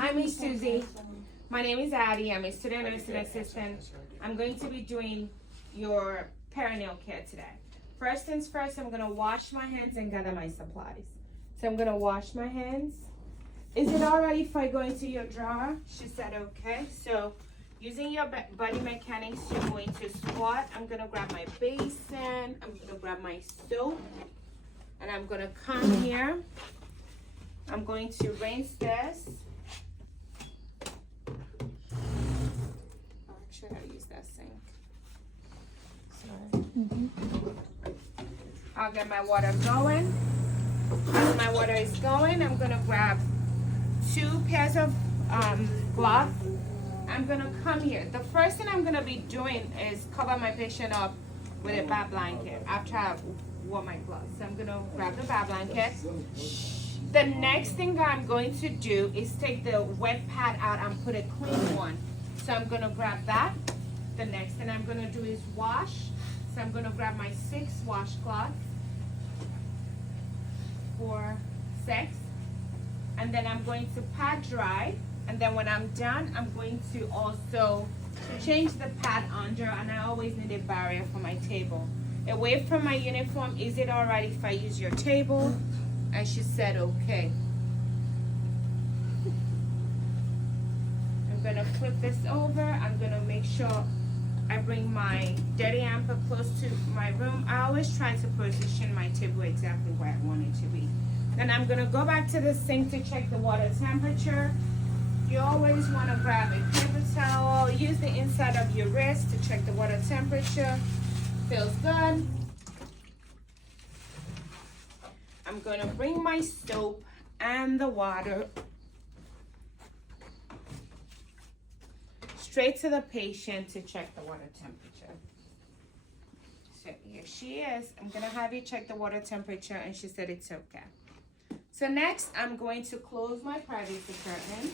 Hi, Miss Susie. My name is Addie. I'm a student nursing assistant. I'm going to be doing your perineal care today. First things first, I'm gonna wash my hands and gather my supplies. So I'm gonna wash my hands. Is it alright if I go into your drawer? She said okay. So using your body mechanics, you're going to squat. I'm gonna grab my basin. I'm gonna grab my soap. And I'm gonna come here. I'm going to rinse this. Actually, I'll use that sink. Sorry. I'll get my water going. As my water is going, I'm gonna grab 2 pairs of gloves. I'm gonna come here. The first thing I'm gonna be doing is cover my patient up with a bath blanket after I've worn my gloves. So I'm gonna grab the bath blanket. The next thing that I'm going to do is take the wet pad out and put a clean one. So I'm gonna grab that. The next thing I'm gonna do is wash. So I'm gonna grab my 6 washcloths. 4, 6. And then I'm going to pad dry. And then when I'm done, I'm going to also change the pad under, and I always need a barrier for my table. Away from my uniform, is it alright if I use your table? And she said okay. I'm gonna flip this over. I'm gonna make sure I bring my dirty hamper close to my room. I always try to position my table exactly where I want it to be. Then I'm gonna go back to the sink to check the water temperature. You always wanna grab a paper towel, use the inside of your wrist to check the water temperature. Feels good. I'm gonna bring my soap and the water straight to the patient to check the water temperature. So here she is. I'm gonna have you check the water temperature, and she said it's okay. So next, I'm going to close my privacy curtain.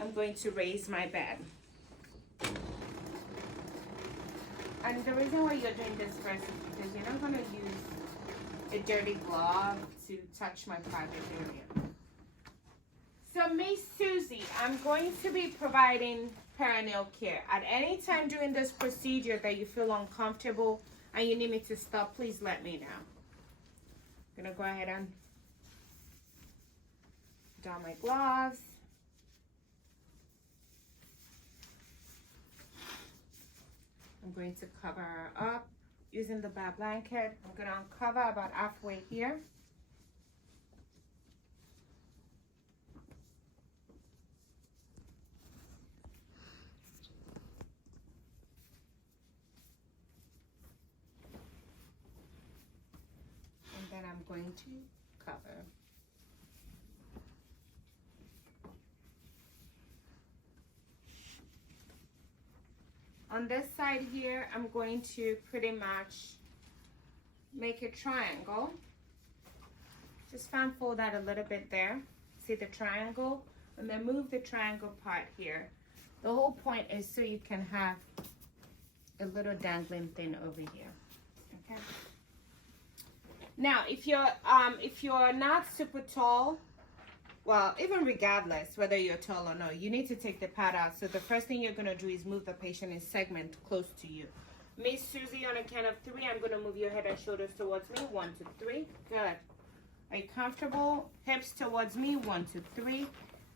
I'm going to raise my bed. And the reason why you're doing this first is because you're not gonna use a dirty glove to touch my private area. So Miss Susie, I'm going to be providing perineal care. At any time during this procedure that you feel uncomfortable and you need me to stop, please let me know. I'm gonna go ahead and don my gloves. I'm going to cover her up using the bath blanket. I'm going to uncover about halfway here. And then I'm going to cover. On this side here, I'm going to pretty much make a triangle. Just fan fold that a little bit there. See the triangle? And then move the triangle part here. The whole point is so you can have a little dangling thing over here. Okay. Now, if you're not super tall, well, even regardless whether you're tall or not, you need to take the pad out. So the first thing you're gonna do is move the patient in segment close to you. Miss Susie, on a count of 3, I'm gonna move your head and shoulders towards me. 1, 2, 3. Good. Are you comfortable? Hips towards me. 1, 2, 3.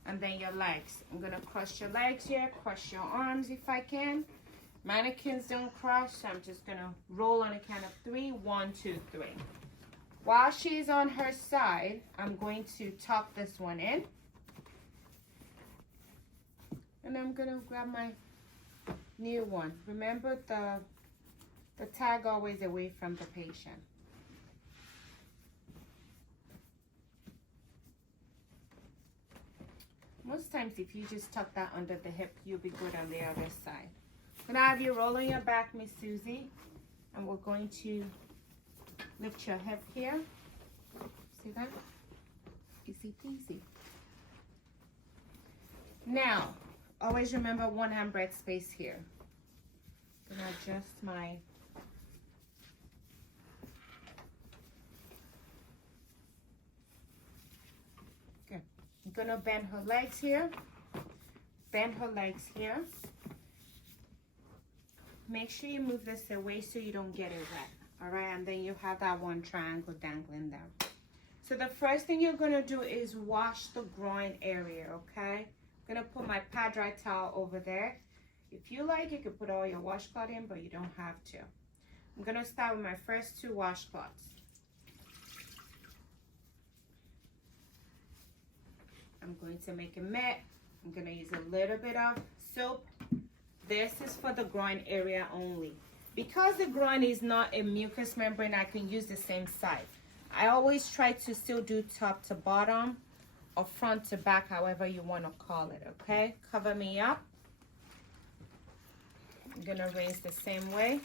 And then your legs. I'm gonna cross your legs here, cross your arms if I can. Mannequins don't cross, so I'm just gonna roll on a count of 3. 1, 2, 3. While she's on her side, I'm going to tuck this one in. And I'm gonna grab my new one. Remember the tag always away from the patient. Most times if you just tuck that under the hip, you'll be good on the other side. I'm gonna have you roll on your back, Miss Susie. And we're going to lift your hip here. See that? Easy peasy. Now, always remember 1 handbreadth space here. I'm gonna adjust my I'm gonna bend her legs here. Bend her legs here. Make sure you move this away so you don't get it wet. All right, and then you have that one triangle dangling there. So the first thing you're gonna do is wash the groin area, okay? I'm gonna put my pad dry towel over there. If you like, you could put all your washcloth in, but you don't have to. I'm gonna start with my first 2 washcloths. I'm going to make a mitt. I'm gonna use a little bit of soap. This is for the groin area only. Because the groin is not a mucous membrane, I can use the same side. I always try to still do top to bottom or front to back, however you want to call it, okay? Cover me up. I'm gonna rinse the same way.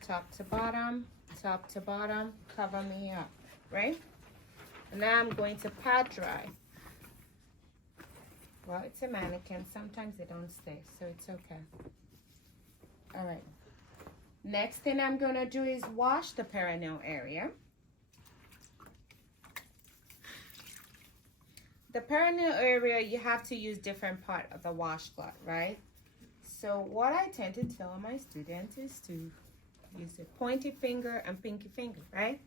Top to bottom, cover me up, right? And now I'm going to pad dry. Well, it's a mannequin. Sometimes they don't stay, so it's okay. All right. Next thing I'm going to do is wash the perineal area. The perineal area, you have to use different part of the washcloth, right? So what I tend to tell my students is to use the pointy finger and pinky finger, right?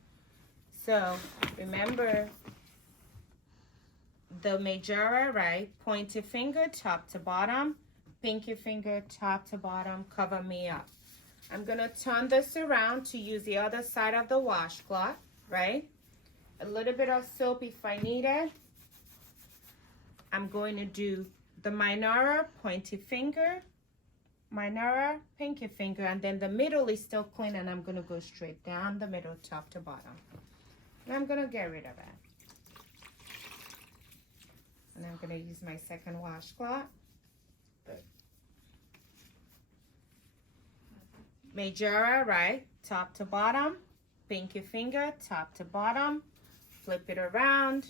So remember the majora, right? Pointy finger, top to bottom, pinky finger, top to bottom, cover me up. I'm gonna turn this around to use the other side of the washcloth, right? A little bit of soap if I need it. I'm going to do the minora, pointy finger, minora, pinky finger, and then the middle is still clean, and I'm gonna go straight down the middle, top to bottom. And I'm gonna get rid of that. And I'm gonna use my second washcloth. Majora, right, top to bottom, pinky finger, top to bottom, flip it around.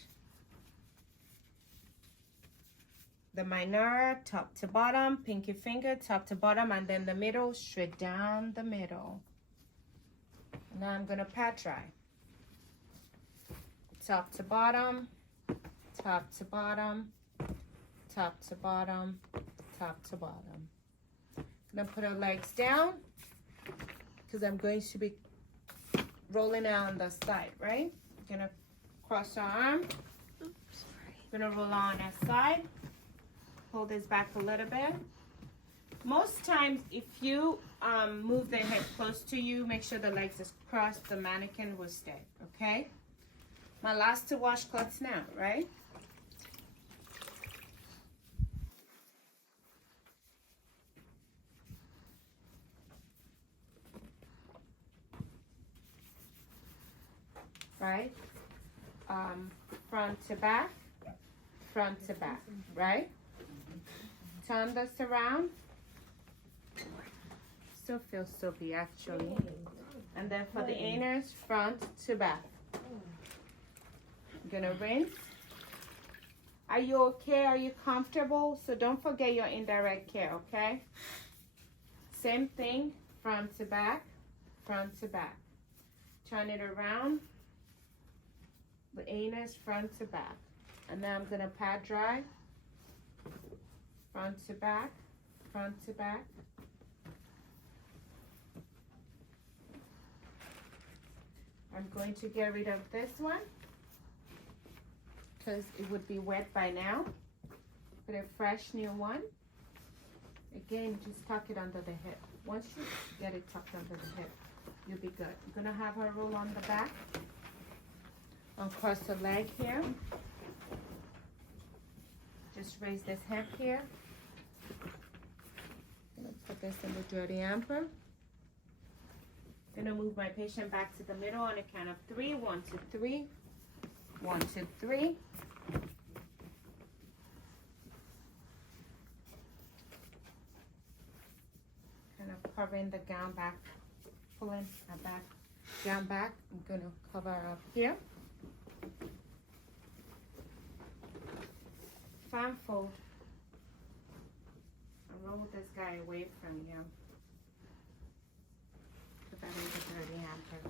The minora, top to bottom, pinky finger, top to bottom, and then the middle, straight down the middle. Now I'm gonna pat dry. Top to bottom, top to bottom, top to bottom, top to bottom. I'm gonna put our legs down because I'm going to be rolling out on the side, right? Gonna cross our arm. Gonna roll on that side. Hold this back a little bit. Most times, if you move the head close to you, make sure the legs is crossed, the mannequin will stay, okay? My last 2 washcloths now, right? Right? Front to back, right? Turn this around. Still feels soapy actually. And then for the anus, front to back. I'm gonna rinse. Are you okay? Are you comfortable? So don't forget your indirect care, okay? Same thing, front to back, front to back. Turn it around. The anus, front to back. And now I'm gonna pat dry. Front to back, front to back. I'm going to get rid of this one because it would be wet by now. Put a fresh new one. Again, just tuck it under the hip. Once you get it tucked under the hip, you'll be good. I'm gonna have her roll on the back. Uncross the leg here. Just raise this hip here. I'm gonna put this in the dirty hamper. Gonna move my patient back to the middle on a count of 3. 1, 2, 3. 1, 2, 3. Kind of covering the gown back, pulling her back, gown back. I'm gonna cover up here. Fan fold. And roll this guy away from you. Put that in the dirty hamper.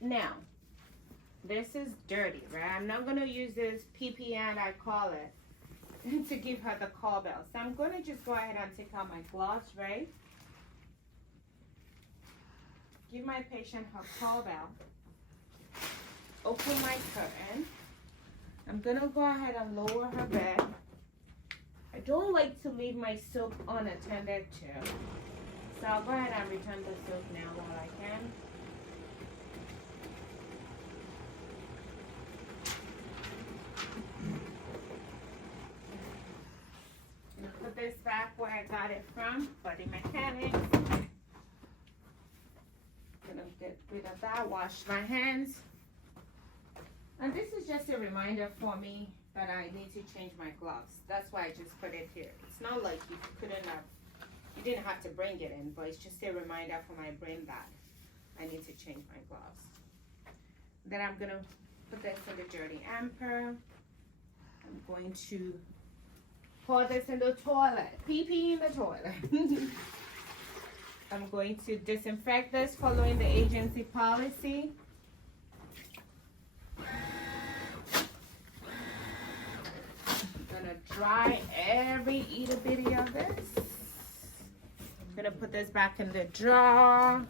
Now, this is dirty, right? I'm not gonna use this PPN, I call it, to give her the call bell. So I'm gonna just go ahead and take out my gloves, right? Give my patient her call bell. Open my curtain. I'm gonna go ahead and lower her bed. I don't like to leave my soap unattended to. So I'll go ahead and return the soap now while I can. Put this back where I got it from, Body Mechanics. Gonna get rid of that, wash my hands. And this is just a reminder for me that I need to change my gloves. That's why I just put it here. It's not like you didn't have to bring it in, but it's just a reminder for my brain that I need to change my gloves. Then I'm gonna put this in the dirty hamper. I'm going to pour this in the toilet, pee in the toilet. I'm going to disinfect this following the agency policy. I'm gonna dry every itty bitty of this. I'm gonna put this back in the jar.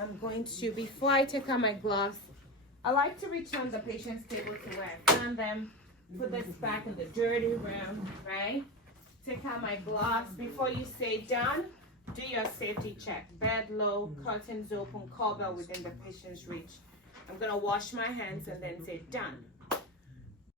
I'm going to, before I take out my gloves, I like to return the patient's table to where I found them. Put this back in the dirty room, right? Take out my gloves. Before you say done, do your safety check. Bed low, curtains open, call bell within the patient's reach. I'm gonna wash my hands and then say done.